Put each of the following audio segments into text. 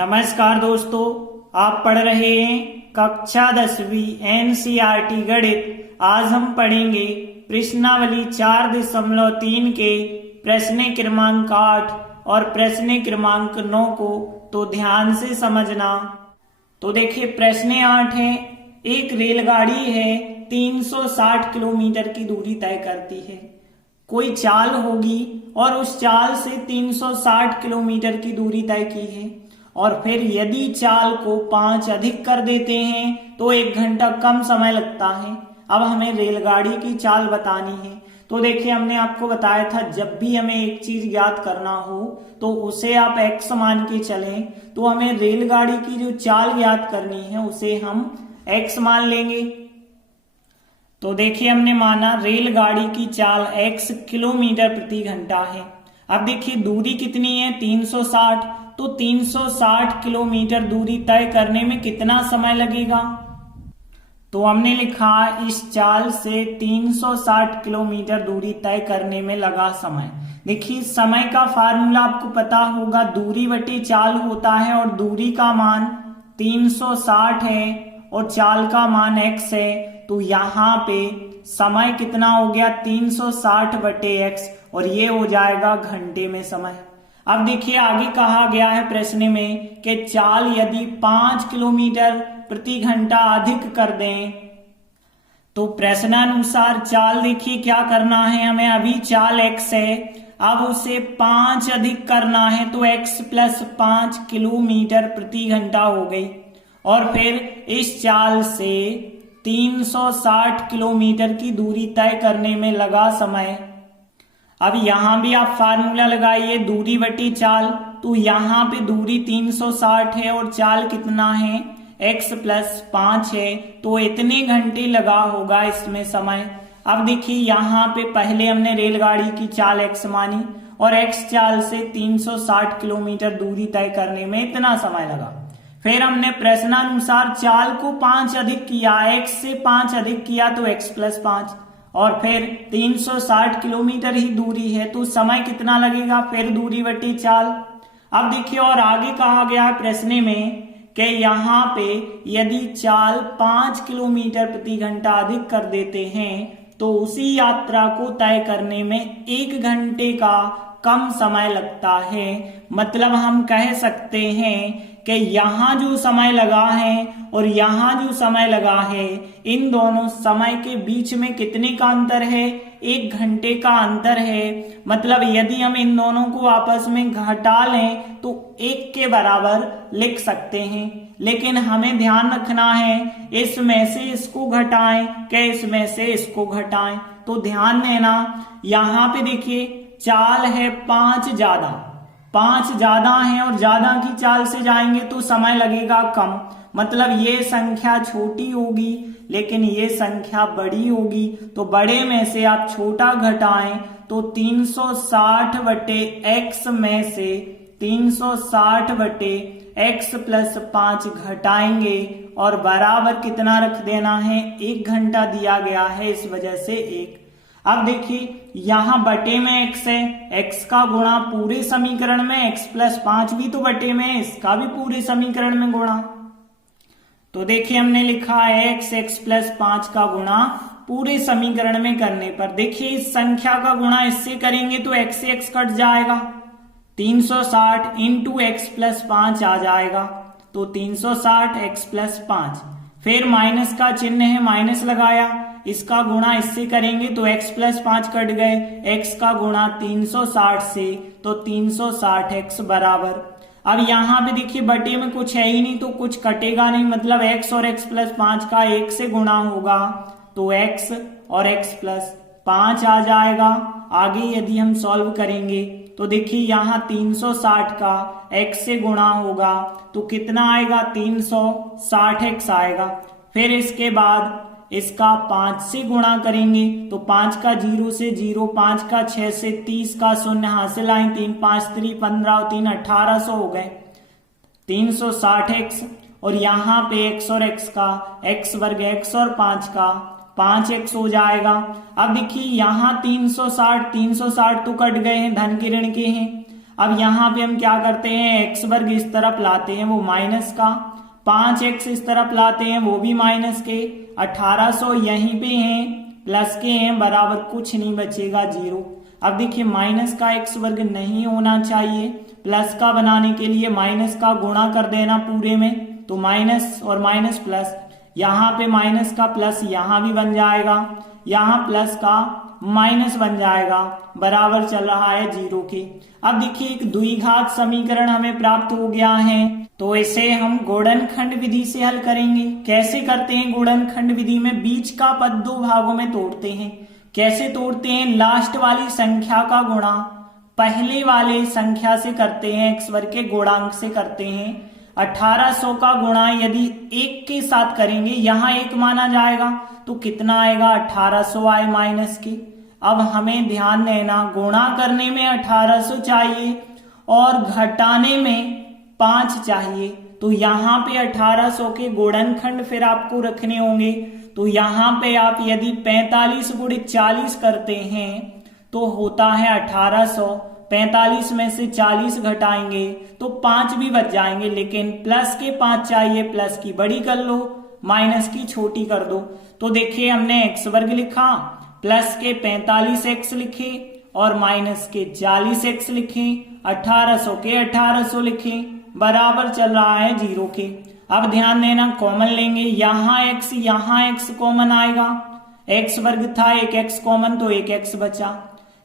नमस्कार दोस्तों, आप पढ़ रहे हैं कक्षा 10वीं एनसीईआरटी गणित। आज हम पढ़ेंगे प्रश्नावली 4.3 के प्रश्न क्रमांक 8 और प्रश्न क्रमांक 9 को तो ध्यान से समझना। तो देखिए प्रश्न 8 है, एक रेलगाड़ी है 360 किलोमीटर की दूरी तय करती है। कोई चाल होगी और उस चाल से 360 किलोमीटर की दूरी तय की है और फिर यदि चाल को 5 अधिक कर देते हैं तो 1 घंटा कम समय लगता है। अब हमें रेलगाड़ी की चाल बतानी है। तो देखिए हमने आपको बताया था जब भी हमें एक चीज ज्ञात करना हो तो उसे आप x मान के चलें। तो हमें रेलगाड़ी की जो चाल ज्ञात करनी है उसे हम x मान लेंगे। तो देखिए हमने माना रेलगाड़ी की चाल x किलोमीटर प्रति घंटा है। अब देखिए दूरी कितनी है 360, तो 360 किलोमीटर दूरी तय करने में कितना समय लगेगा। तो हमने लिखा इस चाल से 360 किलोमीटर दूरी तय करने में लगा समय। देखिए समय का फार्मूला आपको पता होगा, दूरी बटे चाल होता है और दूरी का मान 360 है और चाल का मान x है। तो यहाँ पे समय कितना हो गया 360 बटे x और ये हो जाएगा घंटे में समय। अब देखिए आगे कहा गया है प्रश्न में कि चाल यदि 5 किलोमीटर प्रति घंटा अधिक कर दें तो प्रश्नानुसार चाल देखिए क्या करना है हमें। अभी चाल x है, अब उसे 5 अधिक करना है तो x प्लस 5 किलोमीटर प्रति घंटा हो गई और फिर इस चाल से 360 किलोमीटर की दूरी तय करने में लगा समय। अब यहां भी आप फार्मूला लगाइए दूरी बटी चाल। तो यहां पे दूरी 360 है और चाल कितना है x प्लस 5 है, तो इतने घंटे लगा होगा इसमें समय। अब देखिए यहाँ पे पहले हमने रेलगाड़ी की चाल x मानी और x चाल से 360 किलोमीटर दूरी तय करने में इतना समय लगा। फिर हमने प्रश्नानुसार चाल को 5 अधिक किया, x से 5 अधिक किया तो x प्लस 5 और फिर 360 किलोमीटर ही दूरी है तो समय कितना लगेगा, फिर दूरी बटी चाल। अब देखिए और आगे कहा गया है प्रश्न में कि यहाँ पे यदि चाल 5 किलोमीटर प्रति घंटा अधिक कर देते हैं तो उसी यात्रा को तय करने में 1 घंटे का कम समय लगता है। मतलब हम कह सकते हैं कि यहाँ जो समय लगा है और यहाँ जो समय लगा है इन दोनों समय के बीच में कितने का अंतर है, 1 घंटे का अंतर है। मतलब यदि हम इन दोनों को आपस में घटा लें तो 1 के बराबर लिख सकते हैं। लेकिन हमें ध्यान रखना है इसमें से इसको घटाएं कि इसमें से इसको घटाएं। तो ध्यान देना यहाँ पे देखिए चाल है 5 ज्यादा है और ज्यादा की चाल से जाएंगे तो समय लगेगा कम। मतलब ये संख्या छोटी होगी लेकिन ये संख्या बड़ी होगी। तो बड़े में से आप छोटा घटाएं तो 360 बटे x में से 360 बटे x प्लस 5 घटाएंगे और बराबर कितना रख देना है, 1 घंटा दिया गया है इस वजह से 1। अब देखिए यहां बटे में x है, x का गुणा पूरे समीकरण में, x प्लस 5 भी तो बटे में है, इसका भी पूरे समीकरण में गुणा। तो देखिए हमने लिखा है x प्लस 5 का गुणा पूरे समीकरण में करने पर देखिए इस संख्या का गुणा इससे करेंगे तो x से x कट जाएगा, 360 इंटू x प्लस 5 आ जाएगा। तो 360 x प्लस 5, फिर माइनस का चिन्ह है माइनस लगाया, इसका गुणा इससे करेंगे तो x प्लस 5 कट गए, x का गुणा 360 से तो 360x बराबर। अब यहाँ पे देखिए बटे में कुछ है ही नहीं तो कुछ कटेगा नहीं, मतलब x और x प्लस 5 का 1 से गुणा होगा तो x और x प्लस 5 आ जाएगा। आगे यदि हम सॉल्व करेंगे तो देखिए यहाँ 360 का x से गुणा होगा तो कितना आएगा 360x आएगा। फिर इसके बाद इसका 5 से गुणा करेंगे तो 5 का 0 से 0, 5 का 6 से 30 का 0 हासिल आए 3 5 3 15 और 3 1800 हो गए 360x। और यहाँ पे x और x का x वर्ग x और 5 का 5x हो जाएगा। अब देखिए यहाँ 360 तो कट गए हैं, धन के ऋण के हैं। अब यहाँ पे हम क्या करते हैं, एक्स वर्ग इस तरफ लाते हैं वो माइनस का, 5x इस तरफ लाते हैं वो भी माइनस के, 1800 यहीं पे हैं प्लस के हैं, बराबर कुछ नहीं बचेगा 0। अब देखिए माइनस का एक्स वर्ग नहीं होना चाहिए, प्लस का बनाने के लिए माइनस का गुणा कर देना पूरे में, तो माइनस और माइनस प्लस, यहाँ पे माइनस का प्लस यहाँ भी बन जाएगा, यहाँ प्लस का माइनस बन जाएगा, बराबर चल रहा है 0 के। अब देखिए एक द्विघात समीकरण हमें प्राप्त हो गया है, तो इसे हम गुणनखंड विधि से हल करेंगे। कैसे करते हैं गुणनखंड विधि में, बीच का पद दो भागों में तोड़ते हैं। कैसे तोड़ते हैं, लास्ट वाली संख्या का गुणा पहले वाले संख्या से करते हैं, एक्स वर्ग के गुणांक से करते हैं। 1800 का गुणा यदि 1 के साथ करेंगे, यहाँ 1 माना जाएगा तो कितना आएगा, 1800 आए माइनस के। अब हमें ध्यान देना, गुणा करने में 1800 चाहिए और घटाने में 5 चाहिए, तो यहाँ पे 1800 के गुणनखंड फिर आपको रखने होंगे। तो यहाँ पे आप यदि 45 गुणित 40 करते हैं तो होता है 1800, 45 में से 40 घटाएंगे तो 5 भी बच जाएंगे, लेकिन प्लस के 5 चाहिए, प्लस की बड़ी कर लो, माइनस की छोटी कर दो। तो देखिए हमने एक्स वर्ग लिखा, प्लस के 45x लिखे और माइनस के 40x लिखे, 1800 के 1800 लिखे, बराबर चल रहा है 0 के। अब ध्यान देना, कॉमन लेंगे, यहाँ x कॉमन आएगा, x वर्ग था, एक x कॉमन तो एक x बचा,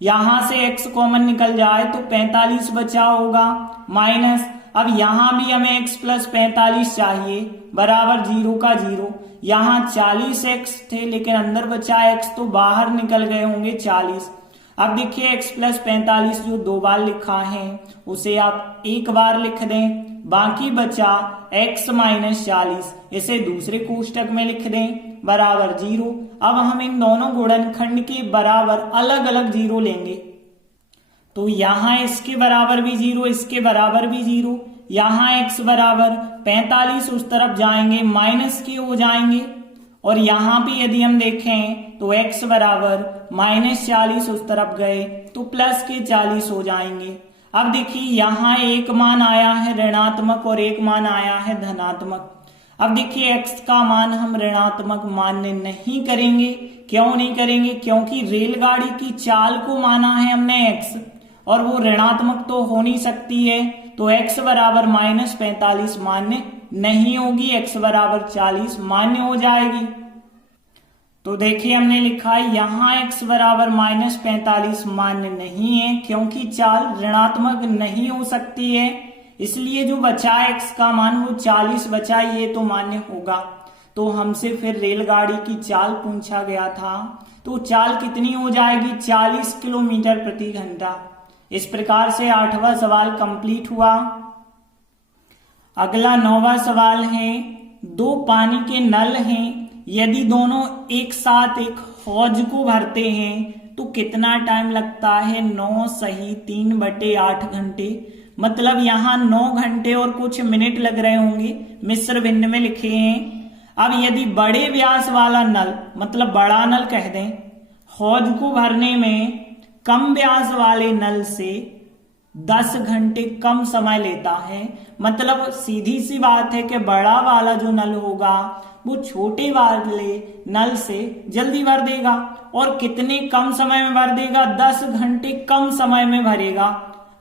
यहां से x कॉमन निकल जाए तो 45 बचा होगा माइनस, अब यहां भी हमें x प्लस 45 चाहिए, बराबर 0 का 0। यहाँ 40x थे लेकिन अंदर बचा x तो बाहर निकल गए होंगे 40। अब देखिए x प्लस 45 जो 2 बार लिखा है उसे आप एक बार लिख दें, बाकी बचा x माइनस 40, इसे दूसरे कोष्टक में लिख दें, बराबर 0। अब हम इन दोनों गुणनखंड के बराबर अलग अलग 0 लेंगे, तो यहाँ इसके बराबर भी 0, इसके बराबर भी 0, यहाँ x बराबर 45 उस तरफ जाएंगे माइनस के हो जाएंगे, और यहाँ भी यदि हम देखें तो x बराबर माइनस 40 उस तरफ गए तो प्लस के 40 हो जाएंगे। अब देखिए यहाँ एक मान आया है ऋणात्मक और एक मान आया है धनात्मक। अब देखिए x का मान हम ऋणात्मक मान्य नहीं करेंगे। क्यों नहीं करेंगे? क्योंकि रेलगाड़ी की चाल को माना है हमने x और वो ऋणात्मक तो हो नहीं सकती है, तो x बराबर माइनस 45 मान्य नहीं होगी, x बराबर 40 मान्य हो जाएगी। तो देखिए हमने लिखा है यहाँ x बराबर माइनस 45 मान्य नहीं है क्योंकि चाल ऋणात्मक नहीं हो सकती है, इसलिए जो बचा x का मान वो 40 बचा, ये तो मान्य होगा। तो हमसे फिर रेलगाड़ी की चाल पूछा गया था, तो चाल कितनी हो जाएगी? 40 किलोमीटर प्रति घंटा। इस प्रकार से 8वां सवाल कंप्लीट हुआ। अगला 9वां सवाल है, 2 पानी के नल हैं, यदि दोनों एक साथ एक हौज को भरते हैं तो कितना टाइम लगता है? 9 सही 3/8 घंटे, मतलब यहाँ 9 घंटे और कुछ मिनट लग रहे होंगे, मिश्र भिन्न में लिखे हैं। अब यदि बड़े व्यास वाला नल, मतलब बड़ा नल कह दें, हौज को भरने में कम व्यास वाले नल से 10 घंटे कम समय लेता है, मतलब सीधी सी बात है कि बड़ा वाला जो नल होगा वो छोटे वाले नल से जल्दी भर देगा। और कितने कम समय में भर देगा? 10 घंटे कम समय में भरेगा।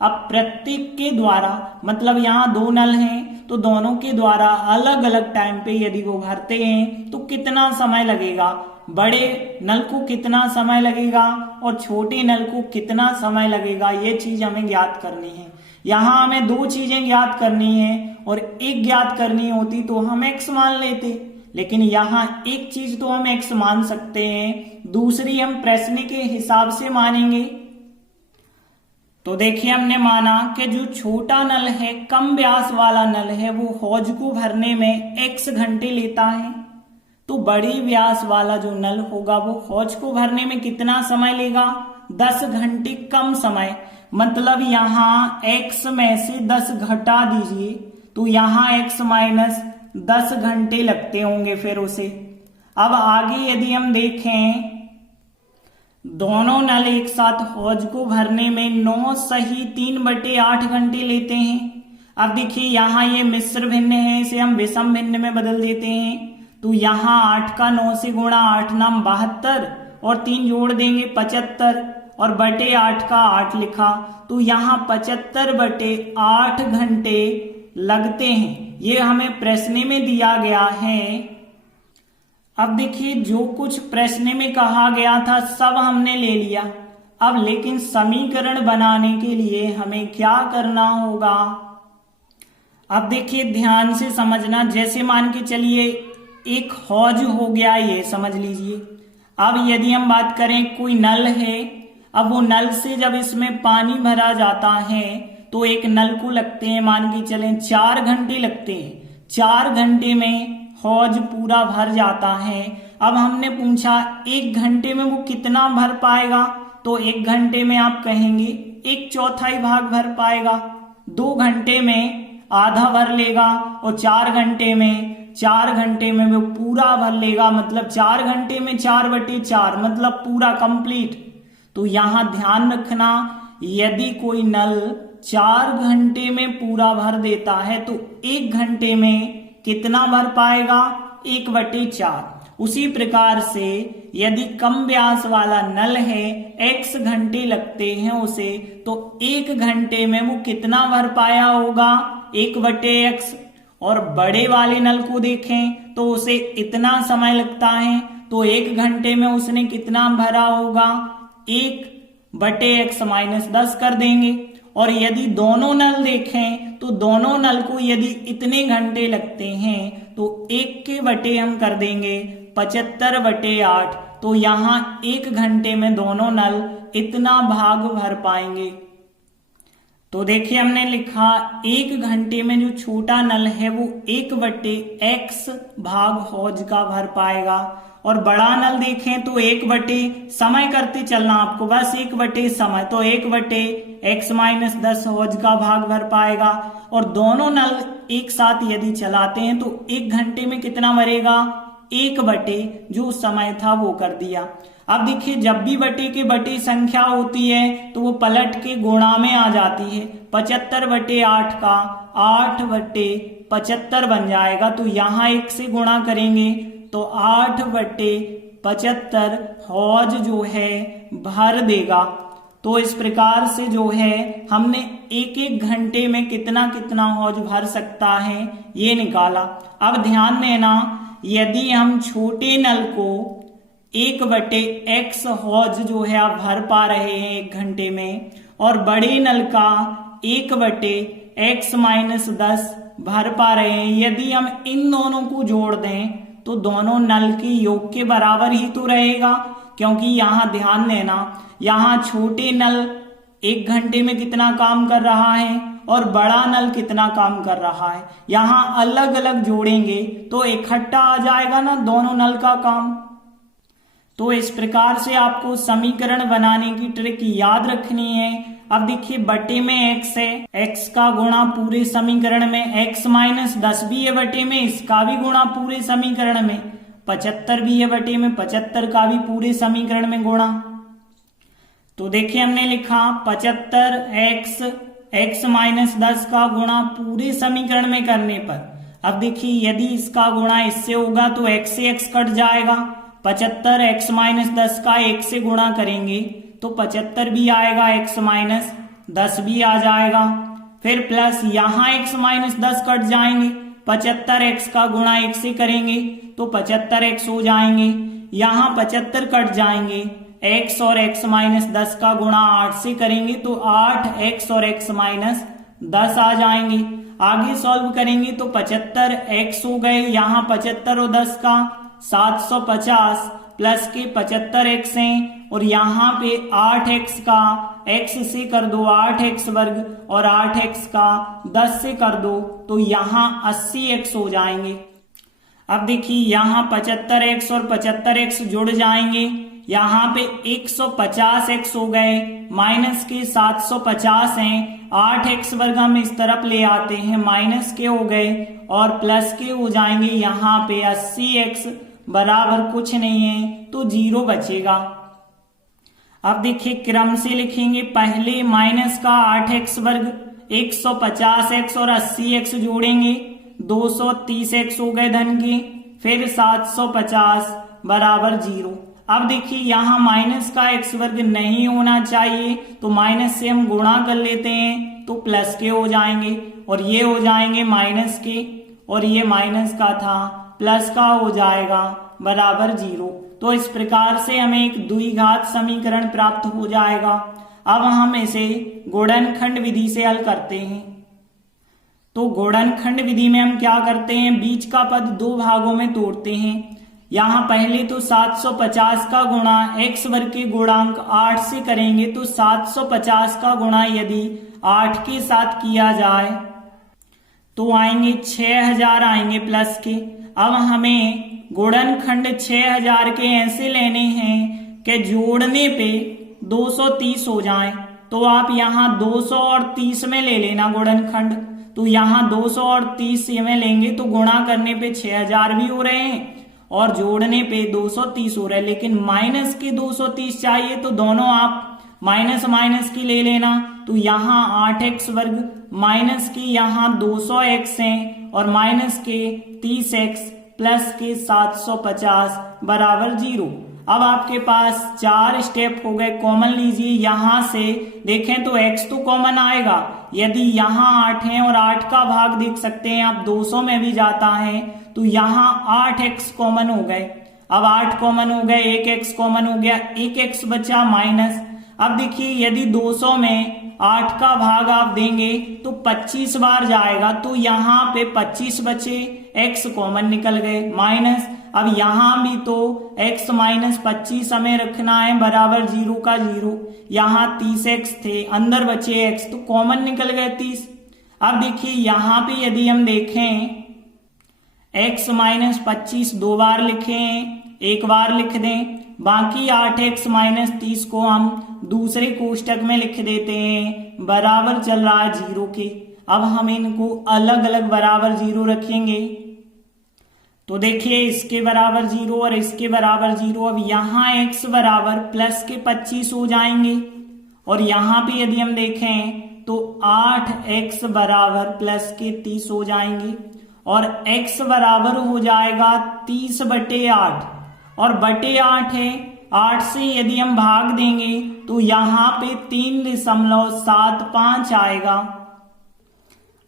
अब प्रत्येक के द्वारा, मतलब यहाँ 2 नल हैं तो दोनों के द्वारा अलग अलग टाइम पे यदि वो भरते हैं तो कितना समय लगेगा? बड़े नल को कितना समय लगेगा और छोटे नल को कितना समय लगेगा, ये चीज हमें ज्ञात करनी है। यहाँ हमें 2 चीजें ज्ञात करनी है और एक ज्ञात करनी होती तो हम x मान लेते, लेकिन यहाँ एक चीज तो हम x मान सकते हैं, दूसरी हम प्रश्न के हिसाब से मानेंगे। तो देखिए हमने माना कि जो छोटा नल है, कम व्यास वाला नल है, वो हौज को भरने में x घंटे लेता है, तो बड़े व्यास वाला जो नल होगा वो हौज को भरने में कितना समय लेगा? 10 घंटे कम समय, मतलब यहाँ x में से 10 घटा दीजिए तो यहाँ x माइनस 10 घंटे लगते होंगे फिर उसे। अब आगे यदि हम देखें दोनों नल एक साथ हौज को भरने में 9 सही 3/8 घंटे लेते हैं। अब देखिए यहाँ ये मिश्र भिन्न है, इसे हम विषम भिन्न में बदल देते हैं। तो यहाँ 8 का 9 से गुणा 8 नाम 72 और 3 जोड़ देंगे 75 और बटे 8 का 8 लिखा। तो यहाँ 75/8 घंटे लगते हैं। ये हमें प्रश्न में दिया गया है। अब देखिए जो कुछ प्रश्न में कहा गया था सब हमने ले लिया। अब लेकिन समीकरण बनाने के लिए हमें क्या करना होगा। अब देखिए ध्यान से समझना। जैसे मान के चलिए एक हौज हो गया, ये समझ लीजिए। अब यदि हम बात करें कोई नल है, अब वो नल से जब इसमें पानी भरा जाता है तो एक नल को लगते हैं मान के चलें 4 घंटे लगते हैं। 4 घंटे में हौज पूरा भर जाता है। अब हमने पूछा 1 घंटे में वो कितना भर पाएगा, तो 1 घंटे में आप कहेंगे 1/4 भाग भर पाएगा। 2 घंटे में आधा भर लेगा और 4 घंटे में वो पूरा भर लेगा। मतलब 4 घंटे में 4/4 मतलब पूरा कंप्लीट। तो यहां ध्यान रखना, यदि कोई नल 4 घंटे में पूरा भर देता है तो 1 घंटे में कितना भर पाएगा, 1/4। उसी प्रकार से यदि कम व्यास वाला नल है, x घंटे लगते हैं उसे, तो 1 घंटे में वो कितना भर पाया होगा, 1/x। और बड़े वाले नल को देखें तो उसे इतना समय लगता है, तो 1 घंटे में उसने कितना भरा होगा, 1/x - 10 कर देंगे। और यदि दोनों नल देखें तो दोनों नल को यदि इतने घंटे लगते हैं तो 1 के बटे हम कर देंगे 75/8। तो यहाँ 1 घंटे में दोनों नल इतना भाग भर पाएंगे। तो देखिए हमने लिखा 1 घंटे में जो छोटा नल है वो 1/x भाग हौज का भर पाएगा। और बड़ा नल देखें तो 1 समय करते चलना आपको, बस 1 समय, तो 1/x - 10 हौज का भाग भर पाएगा। और दोनों नल एक साथ यदि चलाते हैं तो 1 घंटे में कितना भरेगा, 1 जो समय था वो कर दिया। अब देखिए जब भी बटे के बटे संख्या होती है तो वो पलट के गुणा में आ जाती है। 75/8 का 8/75 बन जाएगा। तो यहाँ 1 से गुणा करेंगे तो 8/75 हौज जो है भर देगा। तो इस प्रकार से जो है हमने 1 घंटे में कितना कितना हौज भर सकता है ये निकाला। अब ध्यान देना, यदि हम छोटे नल को 1/x हौज जो है आप भर पा रहे हैं 1 घंटे में, और बड़े नल का 1/x - 10 भर पा रहे हैं, यदि हम इन दोनों को जोड़ दें तो दोनों नल के योग के बराबर ही तो रहेगा। क्योंकि यहाँ ध्यान देना, यहाँ छोटे नल 1 घंटे में कितना काम कर रहा है और बड़ा नल कितना काम कर रहा है। यहाँ अलग अलग जोड़ेंगे तो इकट्ठा आ जाएगा ना दोनों नल का काम। तो इस प्रकार से आपको समीकरण बनाने की ट्रिक याद रखनी है। अब देखिए बटे में x है, x का गुणा पूरे समीकरण में, x - 10 भी है बटे में, इसका भी गुणा पूरे समीकरण में, 75 भी है बटे में, 75 का भी पूरे समीकरण में गुणा। तो देखिए हमने लिखा 75x - 10 का गुणा पूरे समीकरण में करने पर। अब देखिए यदि इसका गुणा इससे होगा तो x से x कट जाएगा। 75x - 10 का 1 से गुणा करेंगे तो 75 भी आएगा, x - 10 भी आ जाएगा। फिर प्लस यहाँ x - 10 कट जाएंगे, 75x का गुणा 1 से करेंगे तो 75x हो जाएंगे। यहाँ 75 कट जाएंगे, x और x - 10 का गुणा 8 से करेंगे तो 8x और x - 10 आ जाएंगे। आगे सॉल्व करेंगे तो 75x हो गए, यहाँ 75 और 10 का 750 प्लस के 75x हैं, और यहाँ पे 8x का x से कर दो 8x वर्ग और 8x का 10 से कर दो तो यहाँ 80x हो जाएंगे। अब देखिए यहाँ 75x और 75x जुड़ जाएंगे, यहाँ पे 150x हो गए, माइनस के 750 हैं, 8x वर्ग हम इस तरफ ले आते हैं, माइनस के हो गए और प्लस के हो जाएंगे। यहाँ पे 80x बराबर कुछ नहीं है तो 0 बचेगा। अब देखिए क्रम से लिखेंगे, पहले माइनस का 8x वर्ग 150x और 80x जोड़ेंगे, 230x हो गए धन के, फिर 750 बराबर 0। अब देखिए यहाँ माइनस का x वर्ग नहीं होना चाहिए, तो माइनस से हम गुणा कर लेते हैं तो प्लस के हो जाएंगे, और ये हो जाएंगे माइनस के, और ये माइनस का था प्लस का हो जाएगा बराबर 0। तो इस प्रकार से हमें एक द्विघात समीकरण प्राप्त हो जाएगा। अब हम इसे गुणनखंड विधि से हल करते हैं। तो गुणनखंड विधि में हम क्या करते हैं, बीच का पद दो भागों में तोड़ते हैं। यहाँ पहले तो 750 का गुणा x वर्ग के गुणांक 8 से करेंगे, तो 750 का गुणा यदि 8 के साथ किया जाए तो आएंगे 6000 आएंगे प्लस के। अब हमें गुणनखंड 6000 के ऐसे लेने हैं कि जोड़ने पे 230 हो जाए, तो आप यहाँ 200 और 30 में ले लेना गुणनखंड। तो यहाँ 200 और 30 में लेंगे तो गुणा करने पे 6000 भी हो रहे हैं और जोड़ने पे 230 हो रहा है, लेकिन माइनस के 230 चाहिए तो दोनों आप माइनस माइनस की ले लेना। तो यहाँ 8x वर्ग माइनस की यहाँ 200x है और माइनस के 30x प्लस के 750 बराबर 0। अब आपके पास 4 स्टेप हो गए, कॉमन लीजिए। यहां से देखें तो x तो कॉमन आएगा, यदि यहाँ 8 है और 8 का भाग देख सकते हैं आप 200 में भी जाता है, तो यहाँ 8x कॉमन हो गए। अब 8 कॉमन हो गए, 1x कॉमन हो गया, 1x बचा माइनस। अब देखिए यदि 200 में 8 का भाग आप देंगे तो 25 बार जाएगा, तो यहाँ पे 25 बचे, x कॉमन निकल गए माइनस। अब यहाँ भी तो x माइनस 25 हमें रखना है बराबर 0 का 0। यहाँ 30x थे, अंदर बचे x तो कॉमन निकल गए 30। अब देखिए यहाँ पे यदि हम देखें x माइनस 25 दो बार लिखे हैं, एक बार लिख दें, बाकी 8x माइनस 30 को हम दूसरे कोष्टक में लिख देते हैं, बराबर चल रहा है 0 के। अब हम इनको अलग अलग बराबर 0 रखेंगे, तो देखिए इसके बराबर 0 और इसके बराबर 0। अब यहाँ x बराबर प्लस के 25 हो जाएंगे, और यहाँ पे यदि हम देखें तो 8x बराबर प्लस के 30 हो जाएंगे, और x बराबर हो जाएगा 30/8, और बटे 8 है, 8 से यदि हम भाग देंगे तो यहाँ पे 3.75 आएगा।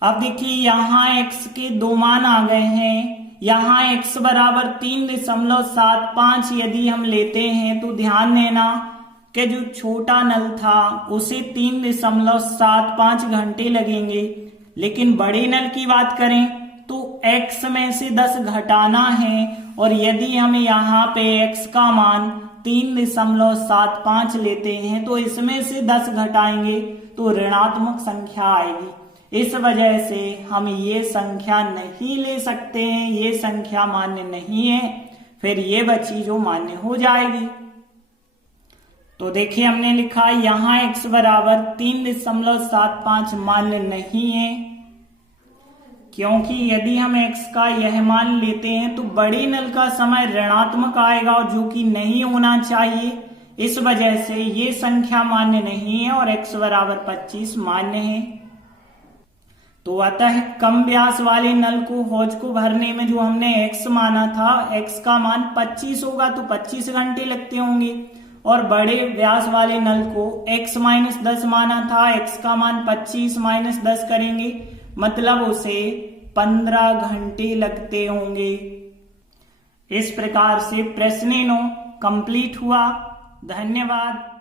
अब देखिए यहाँ x के दो मान आ गए हैं, यहाँ x बराबर 3.75 यदि हम लेते हैं तो ध्यान देना कि जो छोटा नल था उसे 3.75 घंटे लगेंगे, लेकिन बड़े नल की बात करें तो x में से 10 घटाना है, और यदि हम यहाँ पे x का मान 3.75 लेते हैं तो इसमें से 10 घटाएंगे तो ऋणात्मक संख्या आएगी। इस वजह से हम ये संख्या नहीं ले सकते हैं, ये संख्या मान्य नहीं है, फिर ये बची जो मान्य हो जाएगी। तो देखिए हमने लिखा यहाँ x बराबर 3.75 मान्य नहीं है, क्योंकि यदि हम x का यह मान लेते हैं तो बड़े नल का समय ऋणात्मक आएगा, और जो कि नहीं होना चाहिए। इस वजह से ये संख्या मान्य नहीं है और x बराबर 25 मान्य है। तो अतः कम व्यास वाले नल को हौज को भरने में जो हमने x माना था, x का मान 25 होगा तो 25 घंटे लगते होंगे, और बड़े व्यास वाले नल को x माइनस 10 माना था, x का मान 25 माइनस 10 करेंगे मतलब उसे 15 घंटे लगते होंगे। इस प्रकार से प्रश्न 9 कंप्लीट हुआ। धन्यवाद।